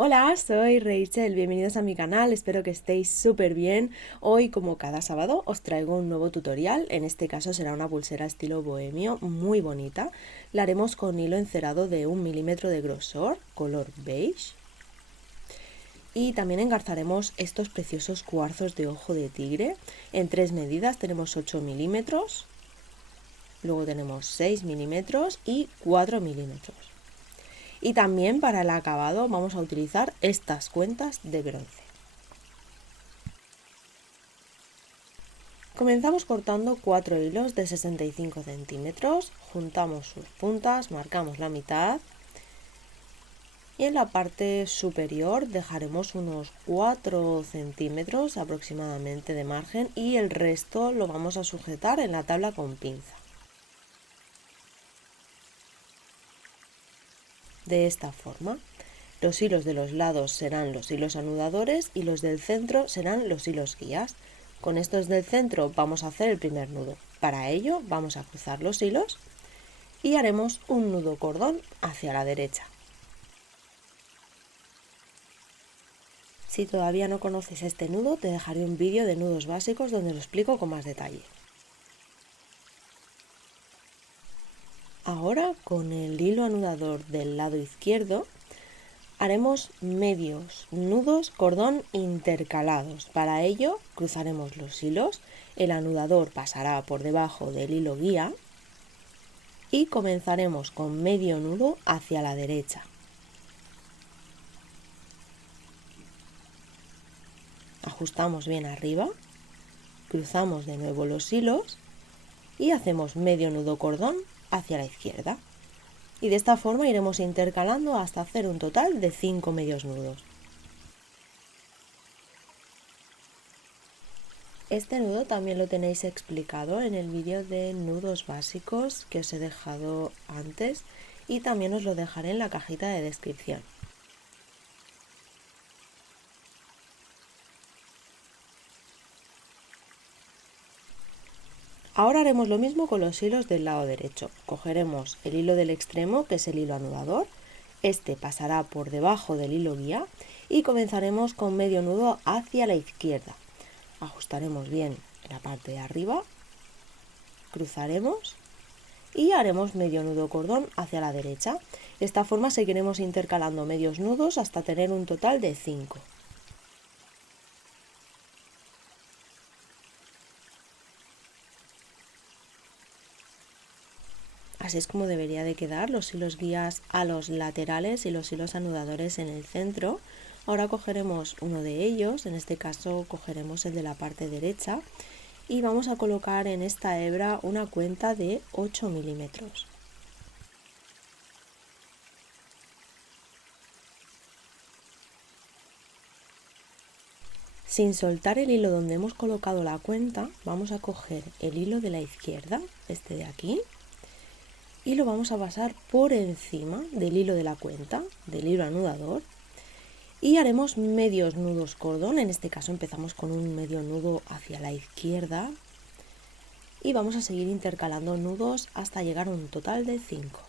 Hola, soy Rachel, bienvenidos a mi canal, espero que estéis súper bien. Hoy, como cada sábado, os traigo un nuevo tutorial, en este caso será una pulsera estilo bohemio, muy bonita. La haremos con hilo encerado de 1 milímetro de grosor, color beige. Y también engarzaremos estos preciosos cuarzos de ojo de tigre. En 3 medidas tenemos 8 milímetros, luego tenemos 6 milímetros y 4 milímetros. Y también para el acabado vamos a utilizar estas cuentas de bronce. Comenzamos cortando 4 hilos de 65 centímetros, juntamos sus puntas, marcamos la mitad y en la parte superior dejaremos unos 4 centímetros aproximadamente de margen y el resto lo vamos a sujetar en la tabla con pinza. De esta forma, los hilos de los lados serán los hilos anudadores y los del centro serán los hilos guías. Con estos del centro vamos a hacer el primer nudo. Para ello vamos a cruzar los hilos y haremos un nudo cordón hacia la derecha. Si todavía no conoces este nudo, te dejaré un vídeo de nudos básicos donde lo explico con más detalle. Ahora, con el hilo anudador del lado izquierdo, haremos medios nudos cordón intercalados. Para ello, cruzaremos los hilos, el anudador pasará por debajo del hilo guía y comenzaremos con medio nudo hacia la derecha. Ajustamos bien arriba, cruzamos de nuevo los hilos y hacemos medio nudo cordón hacia la izquierda. Y de esta forma iremos intercalando hasta hacer un total de 5 medios nudos. Este nudo también lo tenéis explicado en el vídeo de nudos básicos que os he dejado antes y también os lo dejaré en la cajita de descripción. Ahora haremos lo mismo con los hilos del lado derecho. Cogeremos el hilo del extremo, que es el hilo anudador, este pasará por debajo del hilo guía y comenzaremos con medio nudo hacia la izquierda. Ajustaremos bien la parte de arriba, cruzaremos y haremos medio nudo cordón hacia la derecha. De esta forma seguiremos intercalando medios nudos hasta tener un total de 5. Así es como debería de quedar los hilos guías a los laterales y los hilos anudadores en el centro. Ahora cogeremos uno de ellos, en este caso cogeremos el de la parte derecha y vamos a colocar en esta hebra una cuenta de 8 milímetros. Sin soltar el hilo donde hemos colocado la cuenta, vamos a coger el hilo de la izquierda, este de aquí, y lo vamos a pasar por encima del hilo de la cuenta, del hilo anudador, y haremos medios nudos cordón. En este caso empezamos con un medio nudo hacia la izquierda y vamos a seguir intercalando nudos hasta llegar a un total de 5.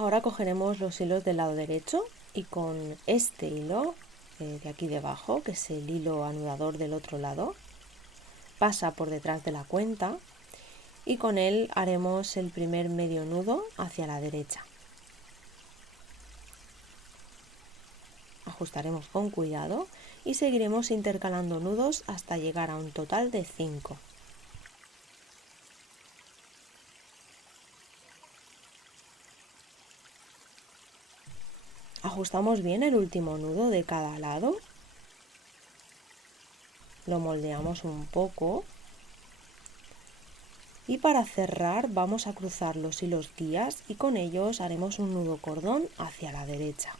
Ahora cogeremos los hilos del lado derecho y con este hilo de aquí debajo, que es el hilo anudador del otro lado, pasa por detrás de la cuenta y con él haremos el primer medio nudo hacia la derecha. Ajustaremos con cuidado y seguiremos intercalando nudos hasta llegar a un total de 5. Ajustamos bien el último nudo de cada lado, lo moldeamos un poco y para cerrar vamos a cruzar los hilos guías y con ellos haremos un nudo cordón hacia la derecha.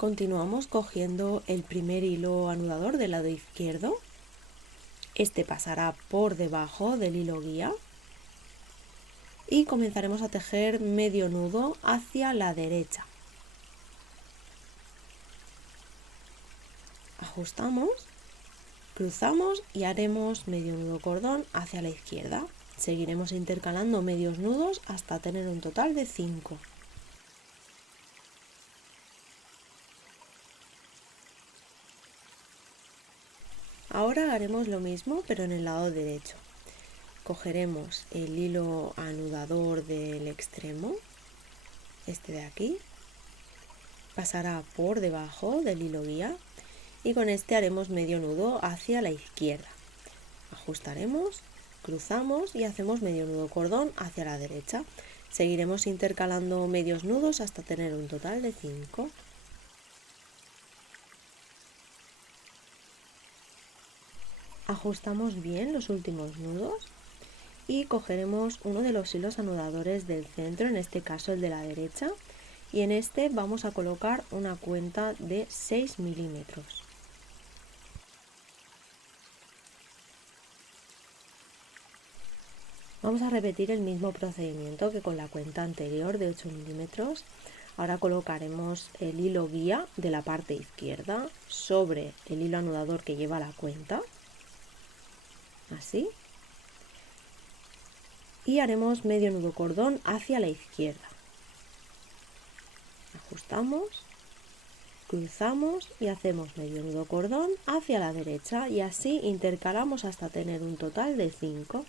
Continuamos cogiendo el primer hilo anudador del lado izquierdo. Este pasará por debajo del hilo guía y comenzaremos a tejer medio nudo hacia la derecha. Ajustamos, cruzamos y haremos medio nudo cordón hacia la izquierda. Seguiremos intercalando medios nudos hasta tener un total de 5. Ahora haremos lo mismo pero en el lado derecho. Cogeremos el hilo anudador del extremo, este de aquí, pasará por debajo del hilo guía y con este haremos medio nudo hacia la izquierda. Ajustaremos, cruzamos y hacemos medio nudo cordón hacia la derecha. Seguiremos intercalando medios nudos hasta tener un total de 5. Ajustamos bien los últimos nudos y cogeremos uno de los hilos anudadores del centro, en este caso el de la derecha, y en este vamos a colocar una cuenta de 6 milímetros. Vamos a repetir el mismo procedimiento que con la cuenta anterior de 8 milímetros. Ahora colocaremos el hilo guía de la parte izquierda sobre el hilo anudador que lleva la cuenta, así, y haremos medio nudo cordón hacia la izquierda. Ajustamos, cruzamos y hacemos medio nudo cordón hacia la derecha y así intercalamos hasta tener un total de 5.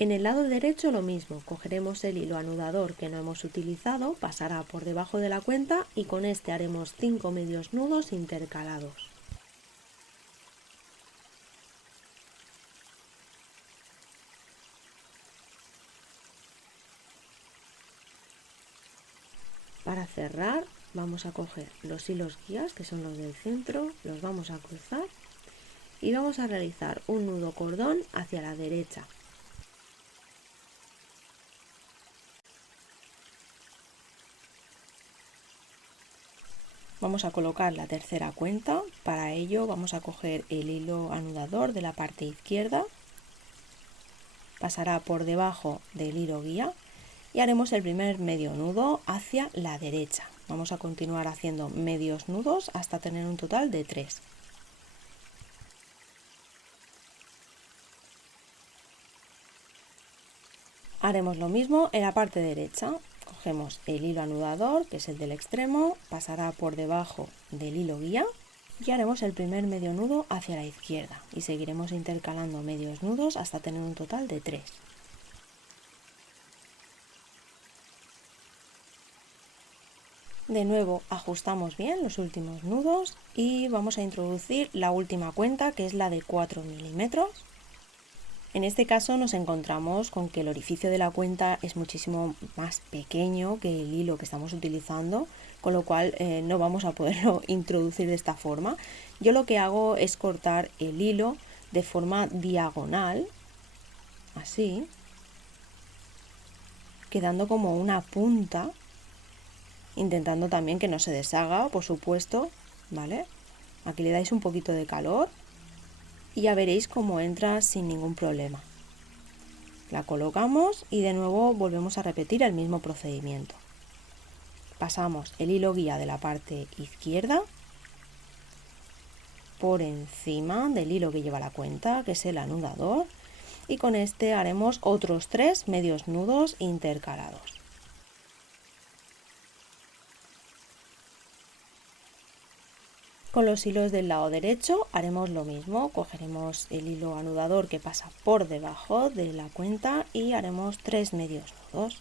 En el lado derecho lo mismo, cogeremos el hilo anudador que no hemos utilizado, pasará por debajo de la cuenta y con este haremos 5 medios nudos intercalados. Para cerrar vamos a coger los hilos guías, que son los del centro, los vamos a cruzar y vamos a realizar un nudo cordón hacia la derecha. Vamos a colocar la tercera cuenta, para ello vamos a coger el hilo anudador de la parte izquierda, pasará por debajo del hilo guía y haremos el primer medio nudo hacia la derecha. Vamos a continuar haciendo medios nudos hasta tener un total de 3. Haremos lo mismo en la parte derecha. Cogemos el hilo anudador, que es el del extremo, pasará por debajo del hilo guía y haremos el primer medio nudo hacia la izquierda y seguiremos intercalando medios nudos hasta tener un total de 3. De nuevo ajustamos bien los últimos nudos y vamos a introducir la última cuenta, que es la de 4 milímetros. En este caso nos encontramos con que el orificio de la cuenta es muchísimo más pequeño que el hilo que estamos utilizando, con lo cual no vamos a poderlo introducir de esta forma. Yo lo que hago es cortar el hilo de forma diagonal, así, quedando como una punta, intentando también que no se deshaga, por supuesto, ¿vale? Aquí le dais un poquito de calor y ya veréis cómo entra sin ningún problema. La colocamos y de nuevo volvemos a repetir el mismo procedimiento. Pasamos el hilo guía de la parte izquierda por encima del hilo que lleva la cuenta, que es el anudador, y con este haremos otros 3 medios nudos intercalados. Con los hilos del lado derecho haremos lo mismo, cogeremos el hilo anudador que pasa por debajo de la cuenta y haremos 3 medios nudos.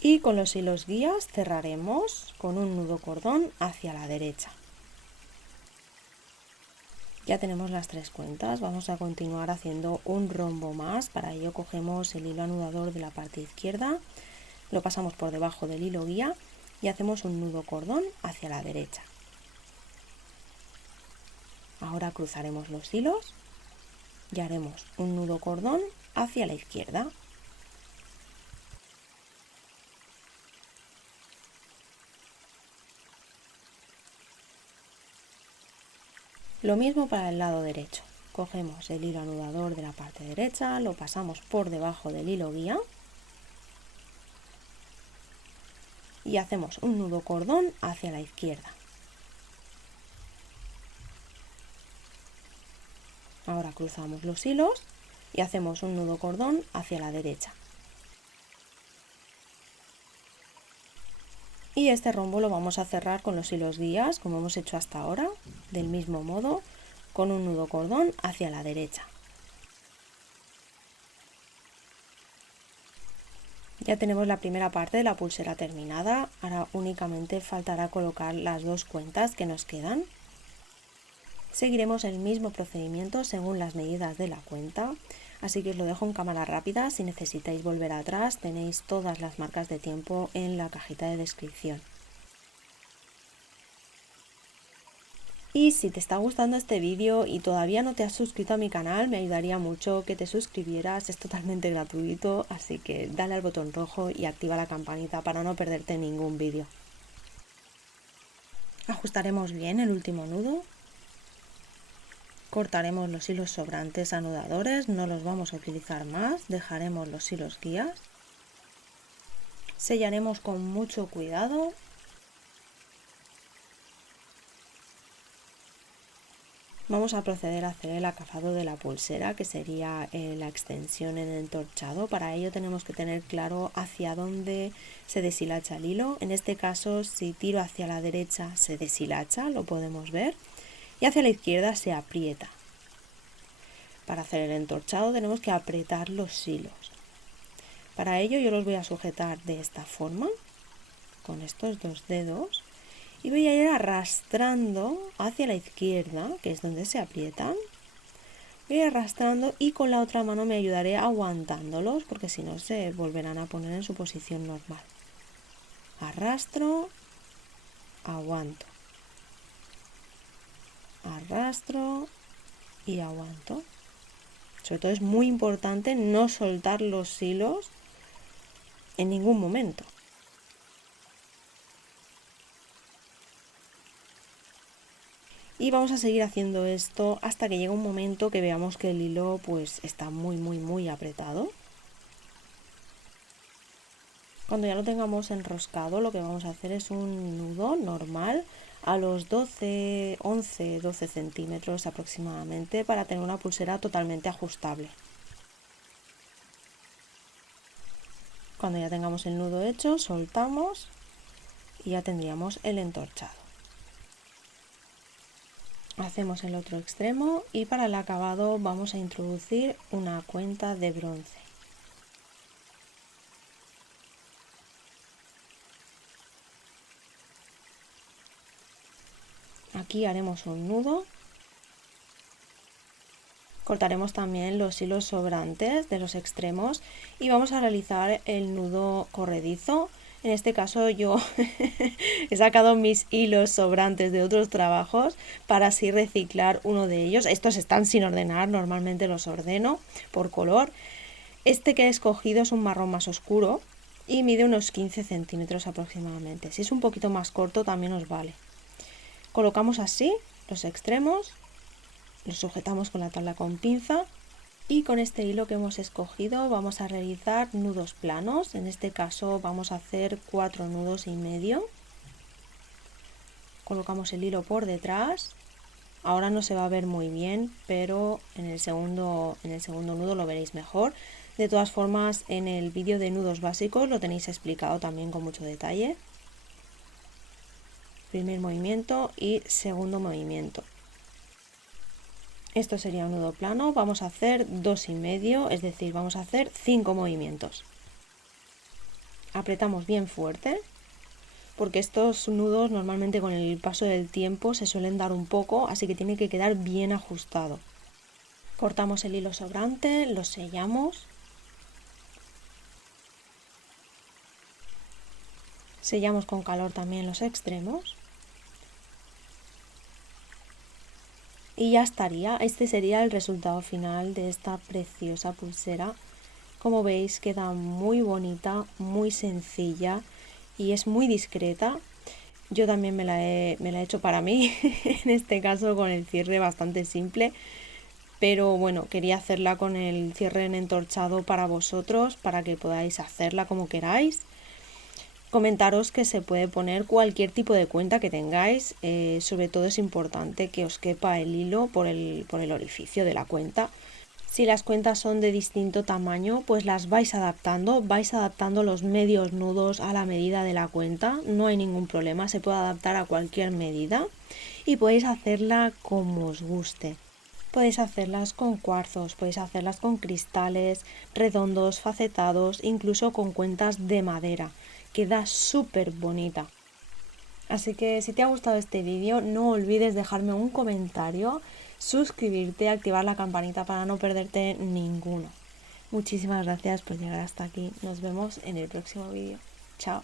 Y con los hilos guías cerraremos con un nudo cordón hacia la derecha. Ya tenemos las 3 cuentas, vamos a continuar haciendo un rombo más. Para ello cogemos el hilo anudador de la parte izquierda, lo pasamos por debajo del hilo guía y hacemos un nudo cordón hacia la derecha. Ahora cruzaremos los hilos, y haremos un nudo cordón hacia la izquierda. Lo mismo para el lado derecho. Cogemos el hilo anudador de la parte derecha, lo pasamos por debajo del hilo guía y hacemos un nudo cordón hacia la izquierda. Ahora cruzamos los hilos y hacemos un nudo cordón hacia la derecha. Y este rombo lo vamos a cerrar con los hilos guías, como hemos hecho hasta ahora, del mismo modo, con un nudo cordón hacia la derecha. Ya tenemos la primera parte de la pulsera terminada, ahora únicamente faltará colocar las dos cuentas que nos quedan. Seguiremos el mismo procedimiento según las medidas de la cuenta, así que os lo dejo en cámara rápida. Si necesitáis volver atrás, tenéis todas las marcas de tiempo en la cajita de descripción. Y si te está gustando este vídeo y todavía no te has suscrito a mi canal, me ayudaría mucho que te suscribieras, es totalmente gratuito, así que dale al botón rojo y activa la campanita para no perderte ningún vídeo. Ajustaremos bien el último nudo. Cortaremos los hilos sobrantes anudadores, no los vamos a utilizar más, dejaremos los hilos guías. Sellaremos con mucho cuidado. Vamos a proceder a hacer el acabado de la pulsera, que sería la extensión en entorchado. Para ello tenemos que tener claro hacia dónde se deshilacha el hilo. En este caso, si tiro hacia la derecha se deshilacha, lo podemos ver, y hacia la izquierda se aprieta. Para hacer el entorchado tenemos que apretar los hilos. Para ello yo los voy a sujetar de esta forma, con estos dos dedos, y voy a ir arrastrando hacia la izquierda, que es donde se aprietan. Voy arrastrando y con la otra mano me ayudaré aguantándolos, porque si no se volverán a poner en su posición normal. Arrastro, aguanto. Arrastro y aguanto. Sobre todo es muy importante no soltar los hilos en ningún momento. Y vamos a seguir haciendo esto hasta que llegue un momento que veamos que el hilo pues está muy apretado. Cuando ya lo tengamos enroscado, lo que vamos a hacer es un nudo normal a los 11, 12 centímetros aproximadamente, para tener una pulsera totalmente ajustable. Cuando ya tengamos el nudo hecho, soltamos y ya tendríamos el entorchado. Hacemos el otro extremo y para el acabado vamos a introducir una cuenta de bronce. Aquí haremos un nudo. Cortaremos también los hilos sobrantes de los extremos y vamos a realizar el nudo corredizo. En este caso yo he sacado mis hilos sobrantes de otros trabajos para así reciclar uno de ellos. Estos están sin ordenar, normalmente los ordeno por color. Este que he escogido es un marrón más oscuro y mide unos 15 centímetros aproximadamente. Si es un poquito más corto también os vale. Colocamos así los extremos, los sujetamos con la tabla con pinza. Y con este hilo que hemos escogido vamos a realizar nudos planos. En este caso vamos a hacer 4 nudos y medio. Colocamos el hilo por detrás. Ahora no se va a ver muy bien, pero en el segundo nudo lo veréis mejor. De todas formas, en el vídeo de nudos básicos lo tenéis explicado también con mucho detalle. Primer movimiento y segundo movimiento. Esto sería un nudo plano, vamos a hacer 2 y medio, es decir, vamos a hacer 5 movimientos. Apretamos bien fuerte, porque estos nudos normalmente con el paso del tiempo se suelen dar un poco, así que tiene que quedar bien ajustado. Cortamos el hilo sobrante, lo sellamos. Sellamos con calor también los extremos. Y ya estaría, este sería el resultado final de esta preciosa pulsera. Como veis, queda muy bonita, muy sencilla y es muy discreta. Yo también me la he hecho para mí, en este caso con el cierre bastante simple. Pero bueno, quería hacerla con el cierre en entorchado para vosotros, para que podáis hacerla como queráis. Comentaros que se puede poner cualquier tipo de cuenta que tengáis, sobre todo es importante que os quepa el hilo por el orificio de la cuenta. Si las cuentas son de distinto tamaño, pues las vais adaptando los medios nudos a la medida de la cuenta, no hay ningún problema, se puede adaptar a cualquier medida y podéis hacerla como os guste. Podéis hacerlas con cuarzos, podéis hacerlas con cristales redondos, facetados, incluso con cuentas de madera. Queda súper bonita. Así que si te ha gustado este vídeo, no olvides dejarme un comentario, suscribirte, activar la campanita para no perderte ninguno. Muchísimas gracias por llegar hasta aquí. Nos vemos en el próximo vídeo. Chao.